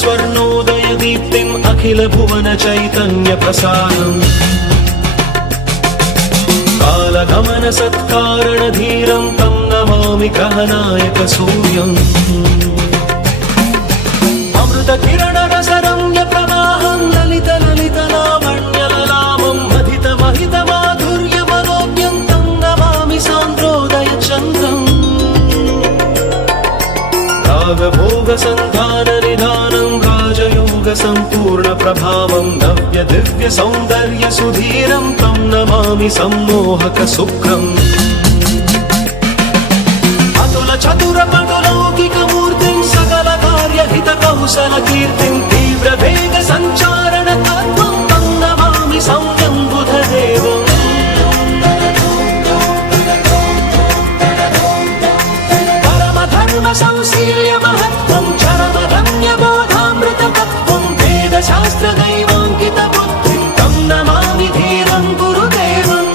स्वर्णोदयदीप्तिम् अखिलभुवनचैतन्यप्रसारम् कालगमनसत्कारणधीरं तं नमामि ग्रहनायकसूर्यम् अमृतकिरणरसरम्यप्रवाहं ललितलावण्यललामं महितमाधुर्यमनोज्ञं तं नमामि सान्द्रोदयचन्द्रम् रागभोगसन्धाननिधानं राजयोगसम्पूर्णप्रभावं नव्यदिव्यसौन्दर्यसुधीरं तं नमामि सम्मोहकशुक्रम् अतुलचतुरपटुलौकिकमूर्तिं सकलकार्यहितकौशलकीर्तिं तीव्रवेगसञ्चारणतत्त्वं तं नमामि सौम्यं बुधदेवम् परमधर्मसंशील्यमहत्त्वं चरमरम्यबोधामृततत्त्वं वेदशास्त्रदैवाङ्कितबुद्धिं तं नमामि धीरं गुरुदेवम्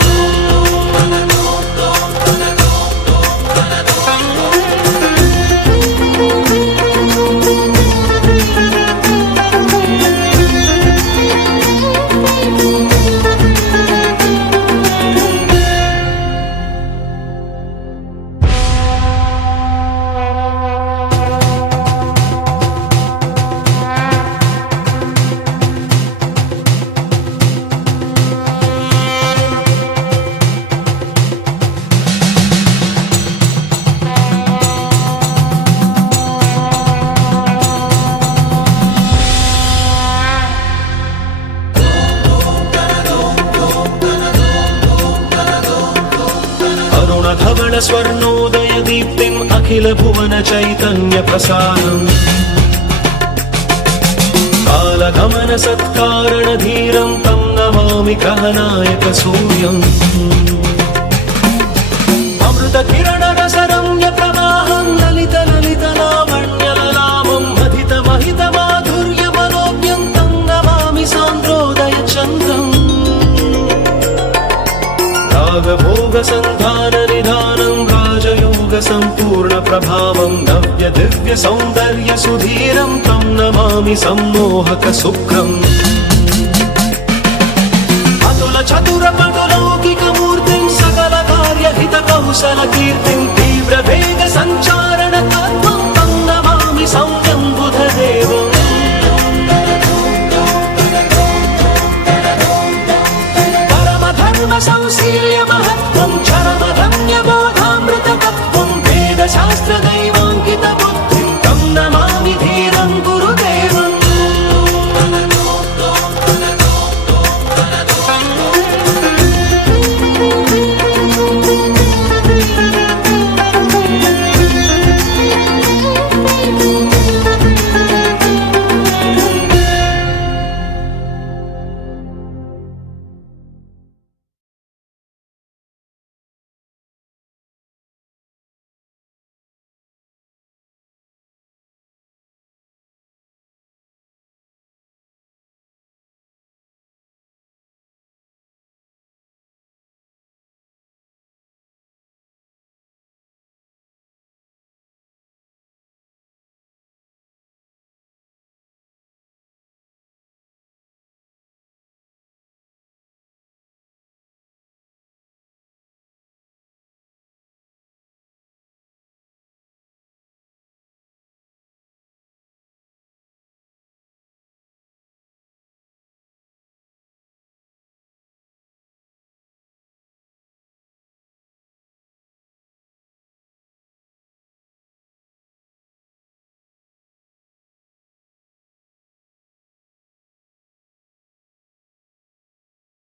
धवल स्वर्णोदयदीप्तिम् अखिलभुवनचैतन्यप्रसारम् कालगमनसत्कारणधीरं तं नमामि ग्रहनायकसूर्यम् अमृतकिरणरसरम्यप्रवाहं ललितलावण्यललामं महितमाधुर्यमनोज्ञं तं नमामि सान्द्रोदयचन्द्रम् रागभोगसन्धाननिधानं राजयोगसम्पूर्णप्रभावं नव्यदिव्यसौन्दर्यसुधीरं तं नमामि सम्मोहकशुक्रम् अतुलचतुरपटुलौकिकमूर्तिं सकलकार्यहितकौशलकीर्तिं तीव्रवेगसञ्चारणतत्त्वं